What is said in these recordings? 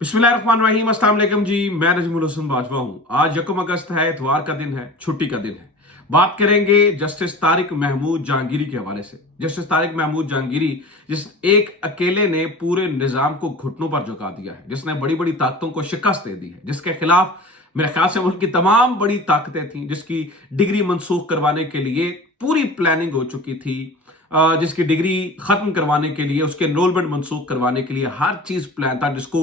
बिस्मिल्लाहिर्रहमानिर्रहीम, अस्सलाम वालेकुम जी। मैं नजमुल हसन बाजवा हूँ। आज 1 अगस्त है, इतवार का दिन है, छुट्टी का दिन है। बात करेंगे जस्टिस तारिक महमूद जहांगीरी के हवाले से। जस्टिस तारिक महमूद जहांगीरी जिस एक अकेले ने पूरे निजाम को घुटनों पर झुका दिया है, जिसने बड़ी बड़ी ताकतों को शिकस्त दे दी है, जिसके खिलाफ मेरे ख्याल से उनकी तमाम बड़ी ताकतें थी, जिसकी डिग्री मनसूख करवाने के लिए पूरी प्लानिंग हो चुकी थी, जिसकी डिग्री खत्म करवाने के लिए, उसके एनरोलमेंट मनसूख करवाने के लिए हर चीज प्लान था, जिसको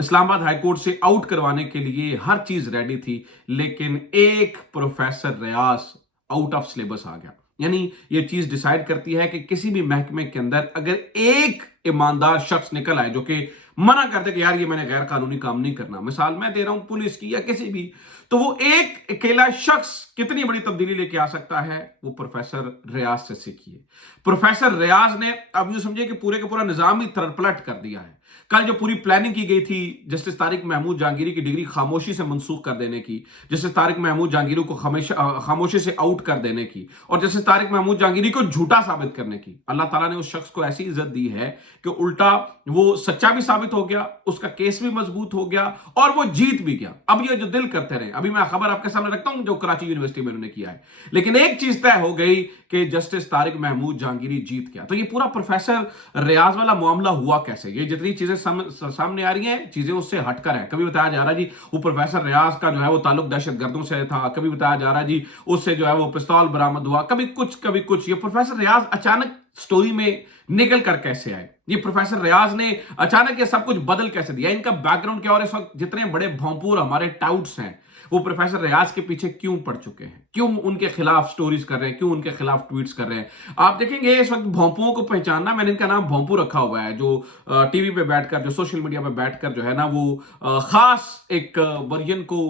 इस्लामाबाद हाई कोर्ट से आउट करवाने के लिए हर चीज रेडी थी। लेकिन एक professor Riaz out of syllabus आ गया। यानी ये चीज डिसाइड करती है कि किसी भी महकमे के अंदर अगर एक ईमानदार शख्स निकल आए जो कि मना करते कि यार ये मैंने गैर कानूनी काम नहीं करना, मिसाल मैं दे रहा हूं पुलिस की या किसी भी, तो वो एक अकेला शख्स कितनी बड़ी तब्दीली लेके आ सकता है, वो प्रोफेसर रियाज से सीखिए। प्रोफेसर रियाज ने अब यूं समझिए कि पूरे का पूरा निजाम ही तरपलट कर दिया है। कल जो पूरी प्लानिंग की गई थी जस्टिस तारिक महमूद जहांगीरी की डिग्री खामोशी से मंसूख कर देने की, जस्टिस तारिक महमूद जहांगीरी को खामोशी से आउट कर देने की, और जस्टिस तारिक महमूद जहांगीरी को झूठा साबित करने की, अल्लाह ताला ने उस शख्स को ऐसी इज्जत दी है कि उल्टा वो सच्चा भी साबित हो गया, उसका केस भी मजबूत हो गया और वो जीत भी गया। अब ये जो दिल करते रहे, अभी मैं खबर आपके सामने रखता हूं जो कराची यूनिवर्सिटी में उन्होंने किया है, लेकिन एक चीज तय हो गई कि जस्टिस तारिक महमूद जहांगीरी जीत गया। तो ये पूरा प्रोफेसर रियाज वाला मामला हुआ कैसे? ये जितनी चीजें सामने आ रही हैं, चीजें उससे हटकर हैं। कभी बताया जा रहा है जी वो प्रोफेसर रियाज का जो है वो ताल्लुक दहशत गर्दों से था, कभी बताया जा रहा है जी उससे जो है वो पिस्तौल बरामद हुआ, कभी कुछ। ये प्रोफेसर रियाज अचानक स्टोरी में निकल कर कैसे आए? ये प्रोफेसर रियाज ने अचानक ये सब कुछ बदल कैसे दिया? इनका बैकग्राउंड क्या? और इस वक्त जितने बड़े भोंपूर हमारे टाउट्स हैं वो प्रोफेसर रियाज के पीछे क्यों पड़ चुके हैं, क्यों उनके खिलाफ स्टोरीज कर रहे हैं, क्यों उनके खिलाफ ट्वीट्स कर रहे हैं? आप देखेंगे इस वक्त भोंपुओं को पहचानना, मैंने इनका नाम भोंपू रखा हुआ है, जो टीवी पे बैठकर, जो सोशल मीडिया पे बैठकर जो है ना वो खास एक वर्जन को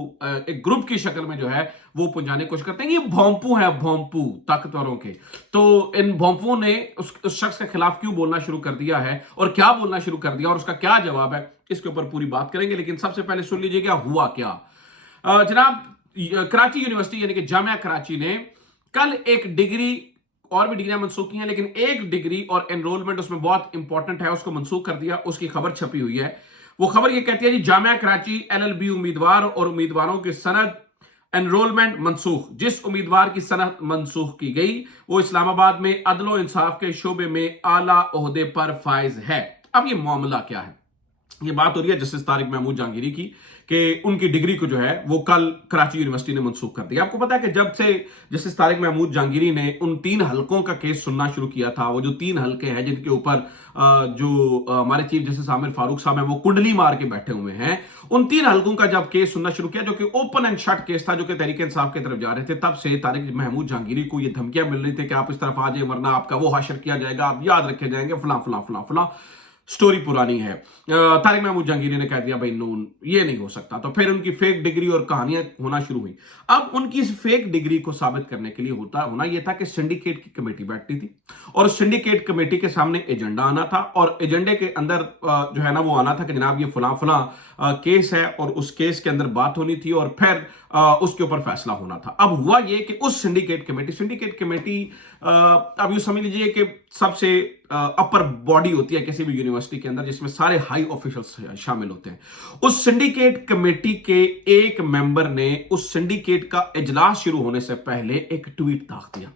एक ग्रुप की शक्ल में जो है वो पहुंचाने की कोशिश करते हैं। ये भोंपू हैं, भोंपू ताकतवरों के। तो इन भोंपुओं ने उस शख्स के खिलाफ क्यों बोलना शुरू कर दिया है और क्या बोलना शुरू कर दिया और उसका क्या जवाब है, इसके ऊपर पूरी बात करेंगे। लेकिन सबसे पहले सुन लीजिएगा हुआ क्या। जनाब, कराची यूनिवर्सिटी यानी कि जामिया कराची ने कल एक डिग्री, और भी डिग्रियां मनसूख की हैं, लेकिन एक डिग्री और एनरोलमेंट उसमें बहुत इंपॉर्टेंट है, उसको मनसूख कर दिया। उसकी खबर छपी हुई है। वो खबर ये कहती है जी जामिया कराची एलएलबी उम्मीदवार और उम्मीदवारों की सनद एनरोलमेंट मनसूख। जिस उम्मीदवार की सनद मनसूख की गई वो इस्लामाबाद में अदलो इंसाफ के शोबे में आला ओहदे पर फाइज है। अब ये मामला क्या है? ये बात हो रही है जस्टिस तारिक महमूद जहांगीरी की कि उनकी डिग्री को जो है वो कल कराची यूनिवर्सिटी ने मनसूख कर दिया। आपको पता है कि जब से जस्टिस तारिक महमूद जहांगीरी ने उन 3 हलकों का केस सुनना शुरू किया था, वो जो 3 हलके हैं जिनके ऊपर जो हमारे चीफ जस्टिस आमिर फारूक साहब हैं वो कुंडली मार के बैठे हुए हैं, उन 3 हलकों का जब केस सुनना शुरू किया, जो कि ओपन एंड शट केस था, जो कि तहरीक इंसाफ की तरफ जा रहे थे, तब से तारिक महमूद जहांगीरी को ये धमकियां मिल रही थी कि आप इस तरफ आ जाए वरना आपका वो हाशर किया जाएगा, आप याद रखे जाएंगे, फला फला फला फला। स्टोरी पुरानी है। तारिक महमूद जहांगीरी ने कह दिया भाई नून ये नहीं हो सकता। तो फिर उनकी फेक डिग्री और कहानियां होना शुरू हुई। अब उनकी इस फेक डिग्री को साबित करने के लिए होना यह था कि सिंडिकेट की कमेटी बैठती थी और सिंडिकेट कमेटी के सामने एजेंडा आना था, और एजेंडे के अंदर जो है ना वो आना था कि जनाब ये फला फला केस है और उस केस के अंदर बात होनी थी और फिर उसके ऊपर फैसला होना था। अब हुआ ये कि उस सिंडिकेट कमेटी अब यूं समझ लीजिए कि सबसे अपर बॉडी होती है किसी भी यूनिवर्सिटी के अंदर, जिसमें सारे हाई ऑफिशियल्स शामिल होते हैं। उस सिंडिकेट कमेटी के एक मेंबर ने उस सिंडिकेट का इजलास शुरू होने से पहले एक ट्वीट दाग दिया।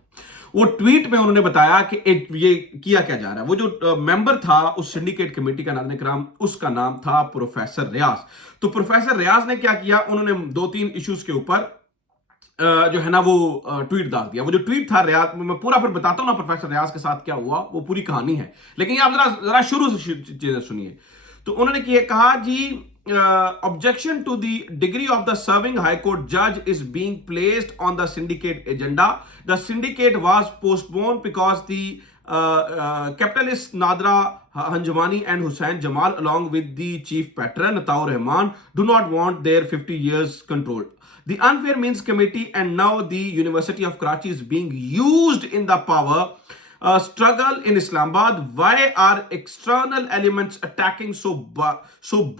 वो ट्वीट में उन्होंने बताया कि ये किया क्या जा रहा है। वो जो मेंबर था उस सिंडिकेट कमेटी का, नाज़रीन किराम, उसका नाम था प्रोफेसर रियाज। तो प्रोफेसर रियाज ने क्या किया, उन्होंने 2-3 इश्यूज के ऊपर जो है ना वो ट्वीट दाग दिया। वो जो ट्वीट था रियाज, मैं पूरा फिर बताता हूं ना प्रोफेसर रियाज के साथ क्या हुआ, वो पूरी कहानी है, लेकिन आप जरा शुरू से चीजें सुनिए। तो उन्होंने कहा जी objection to the degree of the serving high court judge is being placed on the syndicate agenda. The syndicate was postponed because the capitalists Nadra Hanjwani and Hussain Jamal along with the chief patron Ataur Rahman do not want their 50 years controlled. The unfair means committee and now the University of Karachi is being used in the power struggle in Islamabad. Why are external elements attacking so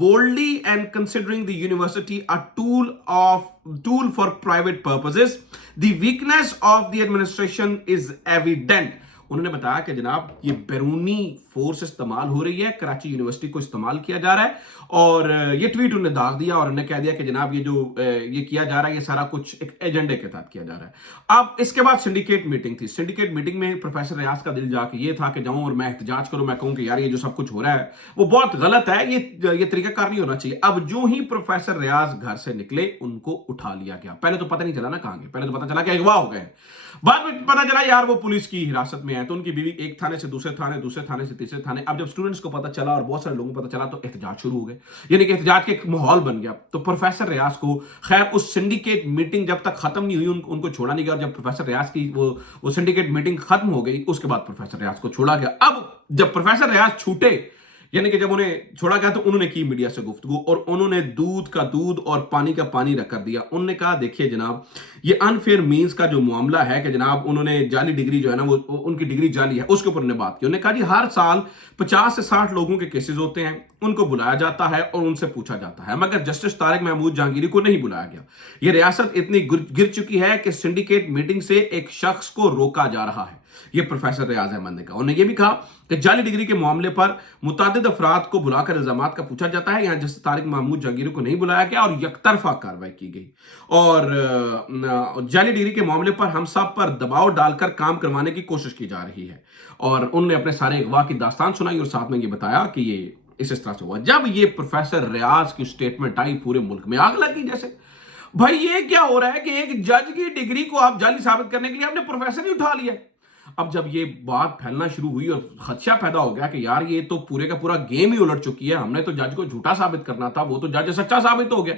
boldly and considering the university a tool for private purposes? The weakness of the administration is evident. उन्होंने बताया कि जनाब ये बैरूनी force इस्तेमाल हो रही है, कराची यूनिवर्सिटी को इस्तेमाल किया जा रहा है। और ये ट्वीट उन्होंने दाग दिया और उन्होंने कह दिया कि जनाब ये जो ये किया जा रहा है ये सारा कुछ एक एजेंडे के तहत किया जा रहा है। अब इसके बाद सिंडिकेट मीटिंग थी। सिंडिकेट मीटिंग में प्रोफेसर रियाज का दिल जाके ये था कि जाऊं और मैं एहतजाज करूं, मैं कहूं कि यार ये जो सब कुछ हो रहा है वो बहुत गलत है, ये तरीकाकार नहीं होना चाहिए। अब जो ही प्रोफेसर रियाज घर से निकले उनको उठा लिया गया। पहले तो पता नहीं चला ना कहां गए, पहले तो पता चला कि अगवा हो गए। बाद में पता चला यार वो पुलिस की हिरासत में है। तो उनकी बीवी एक थाने से दूसरे थाने, दूसरे थाने से तीसरे थाने। अब जब स्टूडेंट्स को पता चला और बहुत सारे लोगों को पता चला तो एहतजाज शुरू हो गए, यानी कि एहतजाज के एक माहौल बन गया। तो प्रोफेसर रियाज को खैर उस सिंडिकेट मीटिंग जब तक खत्म नहीं हुई उनको छोड़ा नहीं गया। और जब प्रोफेसर रियाज की वो सिंडिकेट मीटिंग खत्म हो गई उसके बाद प्रोफेसर रियाज को छोड़ा गया। अब जब प्रोफेसर रियाज छूटे, यानी कि जब उन्हें छोड़ा गया, तो उन्होंने की मीडिया से गुफ्तगू और उन्होंने दूध का दूध और पानी का पानी रख कर दिया। उन्होंने कहा देखिए जनाब ये अनफेयर मींस का जो मामला है कि जनाब उन्होंने जाली डिग्री जो है ना वो उनकी डिग्री जाली है, उसके ऊपर उन्होंने बात की। उन्होंने कहा जी हर साल 50 से 60 लोगों के केसेस होते हैं, उनको बुलाया जाता है और उनसे पूछा जाता है, मगर जस्टिस तारिक महमूद जहांगीरी को नहीं बुलाया गया। यह रियासत इतनी गिर चुकी है कि सिंडिकेट मीटिंग से एक शख्स को रोका जा रहा है। ये प्रोफेसर रियाज अहमद ने कहा। उन्होंने ये भी कहा कि जाली डिग्री के मामले पर मुतादिद अफराद को बुलाकर इल्जामात का पूछा जाता है, यहां जस्टिस तारिक महमूद जहांगीरी को नहीं बुलाया गया और यकतरफा कार्रवाई की गई। और जाली डिग्री के मामले पर हम सब पर दबाव डालकर काम करवाने की कोशिश की जा रही है। और उन्होंने अपने सारे अगवा की दास्तान सुनाई और साथ में ये बताया कि ये इस तरह से हुआ। जब ये प्रोफेसर रियाज की स्टेटमेंट आई पूरे मुल्क में आग लगी। जैसे भाई ये क्या हो रहा है कि एक जज की डिग्री को आप जाली साबित करने के लिए आपने प्रोफेसर ही उठा लिया। अब जब ये बात फैलना शुरू हुई और खदशा पैदा हो गया कि यार ये तो पूरे का पूरा गेम ही उलट चुकी है, हमने तो जज को झूठा साबित करना था, वो तो जज सच्चा साबित हो गया।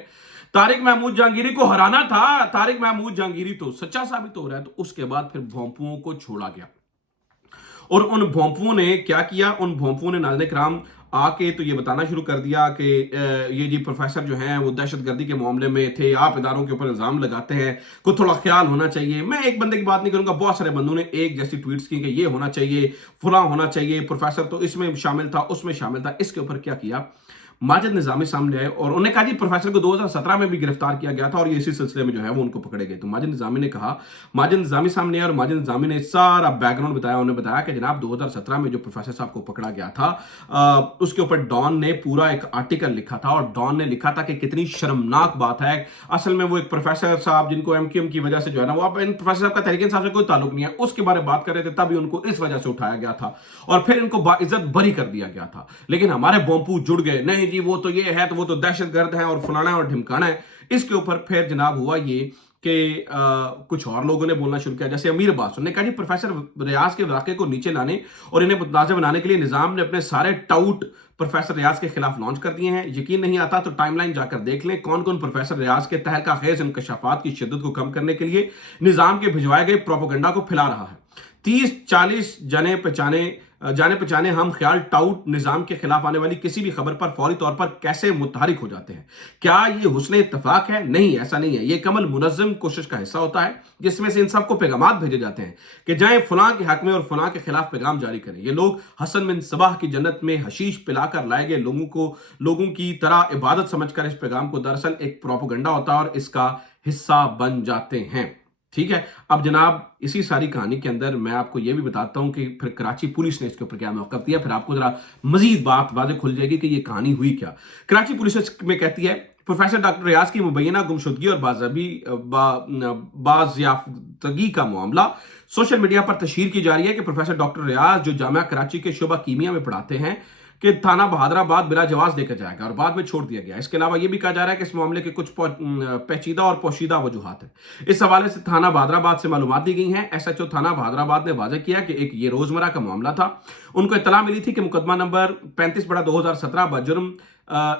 तारिक महमूद जहांगीरी को हराना था, तारिक महमूद जहांगीरी तो सच्चा साबित हो रहा है। तो उसके बाद फिर भोंपुओं को छोड़ा गया और उन भोंपुओं ने क्या किया, उन भोंपुओं ने नाज़रीन किराम आके तो ये बताना शुरू कर दिया कि ये जी प्रोफेसर जो हैं वो दहशतगर्दी के मामले में थे, आप इदारों के ऊपर इल्ज़ाम लगाते हैं, को थोड़ा ख्याल होना चाहिए। मैं एक बंदे की बात नहीं करूंगा, बहुत सारे बंदों ने एक जैसी ट्वीट्स की कि ये होना चाहिए, फुला होना चाहिए, प्रोफेसर तो इसमें शामिल था, उसमें शामिल था। इसके ऊपर क्या किया, माजिद निजामी सामने आए और उन्होंने कहा जी प्रोफेसर को 2017 में भी गिरफ्तार किया गया था और ये इसी सिलसिले में जो है वो उनको पकड़े गए। तो माजिद निजामी ने कहा, माजिद निजामी सामने आए और माजिद निजामी ने सारा बैकग्राउंड बताया। उन्होंने बताया कि जनाब 2017 में जो प्रोफेसर साहब को पकड़ा गया था उसके ऊपर डॉन ने पूरा एक आर्टिकल लिखा था और डॉन ने लिखा था कि कितनी शर्मनाक बात है। असल में वो एक प्रोफेसर साहब जिनको एमक्यूएम की वजह से जो है ना वो अब इन प्रोफेसर साहब का तहरीक इंसाफ से कोई ताल्लुक नहीं है, उसके बारे में बात कर रहे थे, तभी उनको इस वजह से उठाया गया था और फिर इनको बाइज्जत बरी कर दिया गया था। लेकिन हमारे बोंपू जुड़ गए, नहीं जी वो तो ये है, तो वो तो दहशतगर्द है और फलाना और ढिमकाना है। इसके ऊपर फिर जनाब हुआ ये कि कुछ और लोगों ने बोलना शुरू किया, जैसे अमीर अब्बास। उन्होंने कहा जी प्रोफेसर रियाज के वाक़े को नीचे लाने और इन्हें मुतनाज़ बनाने के लिए निज़ाम ने अपने सारे टाउट प्रोफेसर रियाज के खिलाफ लॉन्च कर दिए हैं। यकीन नहीं आता तो टाइमलाइन जाकर देख लें कौन कौन प्रोफेसर रियाज के तहलका खेज इंकशाफात की शिद्दत को कम करने के लिए निज़ाम के भिजवाए गए प्रोपेगेंडा को फैला रहा है। 30-40 जाने पहचाने हम ख्याल टाउट निजाम के खिलाफ आने वाली किसी भी खबर पर फौरी तौर पर कैसे मुतहरिक हो जाते हैं। क्या ये हुस्न इत्तफाक है? नहीं, ऐसा नहीं है। ये कमल मुनज़्ज़म कोशिश का हिस्सा होता है जिसमें से इन सबको पैगामात भेजे जाते हैं कि जाएं फलां के हक में और फलां के खिलाफ पैगाम जारी करें। ये लोग हसन बिन सबाह की जन्नत में हशीश पिलाकर लाए गए लोगों की तरह इबादत समझकर इस पैगाम को दरअसल एक प्रोपेगेंडा होता है और इसका हिस्सा बन जाते हैं। ठीक है, अब जनाब इसी सारी कहानी के अंदर मैं आपको यह भी बताता हूं कि फिर कराची पुलिस ने इसके ऊपर क्या मौक़िफ़ दिया, फिर आपको जरा मजीद बात वाज़ेह खुल जाएगी कि ये कहानी हुई क्या। कराची पुलिस में कहती है प्रोफेसर डॉक्टर रियाज की मुबैना गुमशुदगी और बाज़याफ्तगी का मामला सोशल मीडिया पर तशहीर की जा रही है कि प्रोफेसर डॉक्टर रियाज जो जामिया कराची के शोबा कीमिया में पढ़ाते हैं कि थाना बहादुराबाद बिला जवाब देकर जाएगा और बाद में छोड़ दिया गया। इसके अलावा यह भी कहा जा रहा है कि इस मामले के कुछ पेचीदा और पोशीदा वजूहात है। इस हवाले से थाना बहादुराबाद से मालूमात दी गई हैं। SHO थाना बहादुराबाद ने वाज़ेह किया कि एक ये रोजमर्रा का मामला था। उनको इत्तला मिली थी कि मुकदमा नंबर 35/2017 बजुर्म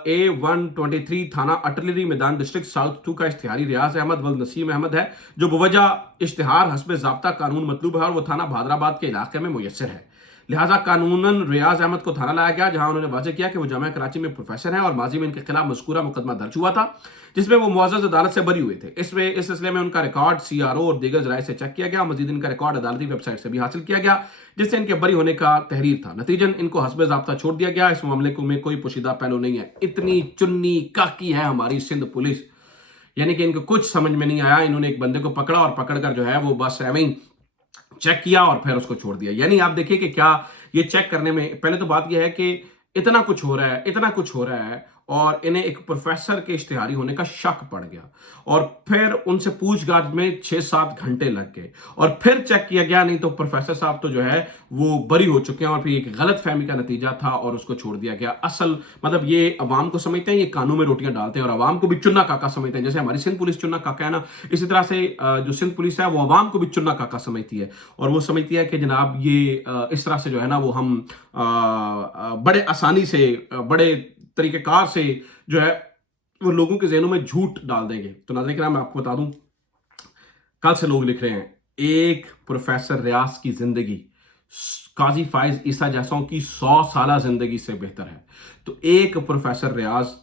A123 थाना अटलरी मैदान डिस्ट्रिक्ट साउथ 2 का इश्तिहारी रियाज अहमद वल नसीम अहमद है, जो बवजह इश्तिहार हस्बे ज़ाब्ता कानून मतलूब है और वो थाना बहादुराबाद के इलाके में मुयस्सर है। लिहाजा कानूनन रियाज अहमद को थाना लाया गया, जहां उन्होंने वाज़ेह किया कि वो जामिया कराची में प्रोफेसर हैं और माजी में इनके खिलाफ मज़कूरा मुकदमा दर्ज हुआ था जिसमें वो मुअज़्ज़ज़ अदालत से बरी हुए थे। इस सिलसिले में उनका रिकॉर्ड CRO और दीगर ज़राए से चेक किया गया। मज़ीद इनका रिकॉर्ड अदालती वेबसाइट से भी हासिल किया गया जिससे इनके बरी होने का तहरीर था। नतीजन इनको हस्बे ज़ाब्ता छोड़ दिया गया। इस मामले में कोई पोशीदा पहलू नहीं है। इतनी चुन्नी काकी है हमारी सिंध पुलिस, यानी कि इनको कुछ समझ में नहीं आया। इन्होंने एक बंदे को पकड़ा और पकड़कर जो है वो बस एवं चेक किया और फिर उसको छोड़ दिया। यानी आप देखिए कि क्या ये चेक करने में पहले तो बात यह है कि इतना कुछ हो रहा है, इतना कुछ हो रहा है, और इन्हें एक प्रोफेसर के इश्तिहारी होने का शक पड़ गया, और फिर उनसे पूछताछ में 6-7 घंटे लग गए, और फिर चेक किया गया, नहीं तो प्रोफेसर साहब तो जो है वो बरी हो चुके हैं, और फिर एक गलत फहमी का नतीजा था और उसको छोड़ दिया गया। असल मतलब ये अवाम को समझते हैं, ये कानून में रोटियां डालते हैं, और अवाम को भी चुन्ना काका समझते हैं। जैसे हमारी सिंध पुलिस चुन्ना काका है ना, इसी तरह से जो सिंध पुलिस है वो अवाम को भी चुन्ना काका समझती है, और वो समझती है कि जनाब ये इस तरह से जो है ना वो हम बड़े आसानी से बड़े तरीकेकार से जो है वो लोगों के ज़हनों में झूठ डाल देंगे। तो नाज़रीन किराम, मैं आपको बता दूं, कल से लोग लिख रहे हैं एक प्रोफेसर रियाज की जिंदगी काजी फाइज ईसा जैसों की 100 साला जिंदगी से बेहतर है। तो एक प्रोफेसर रियाज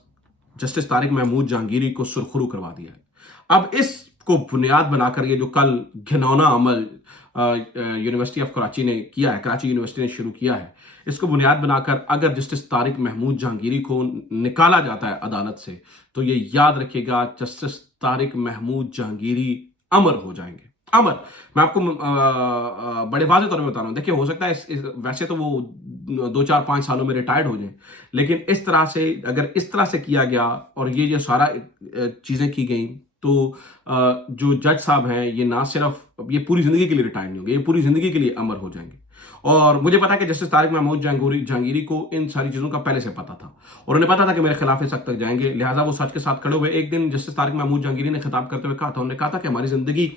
जस्टिस तारिक महमूद जहांगीरी को सुरखरू करवा दिया है। अब इसको बुनियाद बनाकर ये जो कल घिनौना अमल यूनिवर्सिटी ऑफ कराची ने किया है, कराची यूनिवर्सिटी ने शुरू किया है, इसको बुनियाद बनाकर अगर जस्टिस तारिक महमूद जहांगीरी को निकाला जाता है अदालत से, तो ये याद रखिएगा जस्टिस तारिक महमूद जहांगीरी अमर हो जाएंगे। अमर, मैं आपको बड़े वाज़ेह तौर पे बता रहा हूँ। देखिए, हो सकता है वैसे तो वो 2-4-5 सालों में रिटायर्ड हो जाए, लेकिन इस तरह से अगर इस तरह से किया गया और ये जो सारा चीज़ें की गई, तो जो जज साहब हैं ये ना सिर्फ ये पूरी ज़िंदगी के लिए रिटायर नहीं होंगे, ये पूरी ज़िंदगी के लिए अमर हो जाएंगे। और मुझे पता है कि जस्टिस तारिक महमूद जहांगीरी को इन सारी चीज़ों का पहले से पता था, और उन्हें पता था कि मेरे खिलाफ इस हद तक जाएंगे, लिहाजा वो सच के साथ खड़े हुए। एक दिन जस्टिस तारिक महमूद जहांगीरी ने खिताब करते हुए कहा था, उन्होंने कहा था कि हमारी ज़िंदगी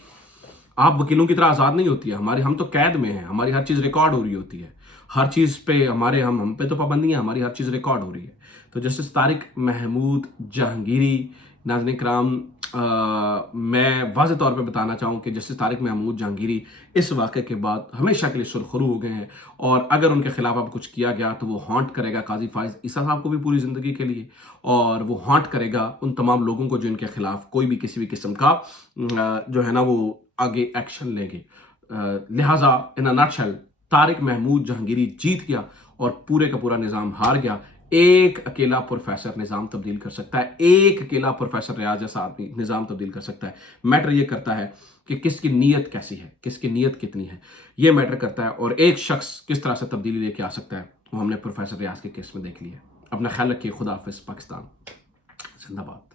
आप वकीलों की तरह आज़ाद नहीं होती है, हमारी हम तो कैद में हैं, हमारी हर चीज़ रिकॉर्ड हो रही होती है, हर चीज़ पे हमारे हम पे तो पाबंदी है, हमारी हर चीज़ रिकॉर्ड हो रही है। तो जस्टिस तारिक महमूद जहांगीरी, नाज़रीन किराम, मैं वाज़ेह तौर पे बताना चाहूँ कि जस्टिस तारिक महमूद जहांगीरी इस वाक़े के बाद हमेशा के लिए सुरखरू हो गए हैं, और अगर उनके खिलाफ अब कुछ किया गया तो वो हॉन्ट करेगा काजी फाइज ईसा साहब को भी पूरी ज़िंदगी के लिए, और वो हॉन्ट करेगा उन तमाम लोगों को जो इनके खिलाफ कोई भी किसी भी किस्म का जो है ना वो आगे एक्शन लेंगे। लिहाजा इन अ नटशेल, तारिक महमूद जहांगीरी जीत गया और पूरे का पूरा निज़ाम हार गया। एक अकेला प्रोफेसर निज़ाम तब्दील कर सकता है, एक अकेला प्रोफेसर रियाज जैसा आदमी निज़ाम तब्दील कर सकता है। मैटर ये करता है कि किसकी नीयत कैसी है, किसकी नीयत कितनी है, ये मैटर करता है, और एक शख्स किस तरह से तब्दीली लेके आ सकता है वो हमने प्रोफेसर रियाज के केस में देख लिया। अपना ख्याल रखिए। खुदा हाफिज़। पाकिस्तान जिंदाबाद।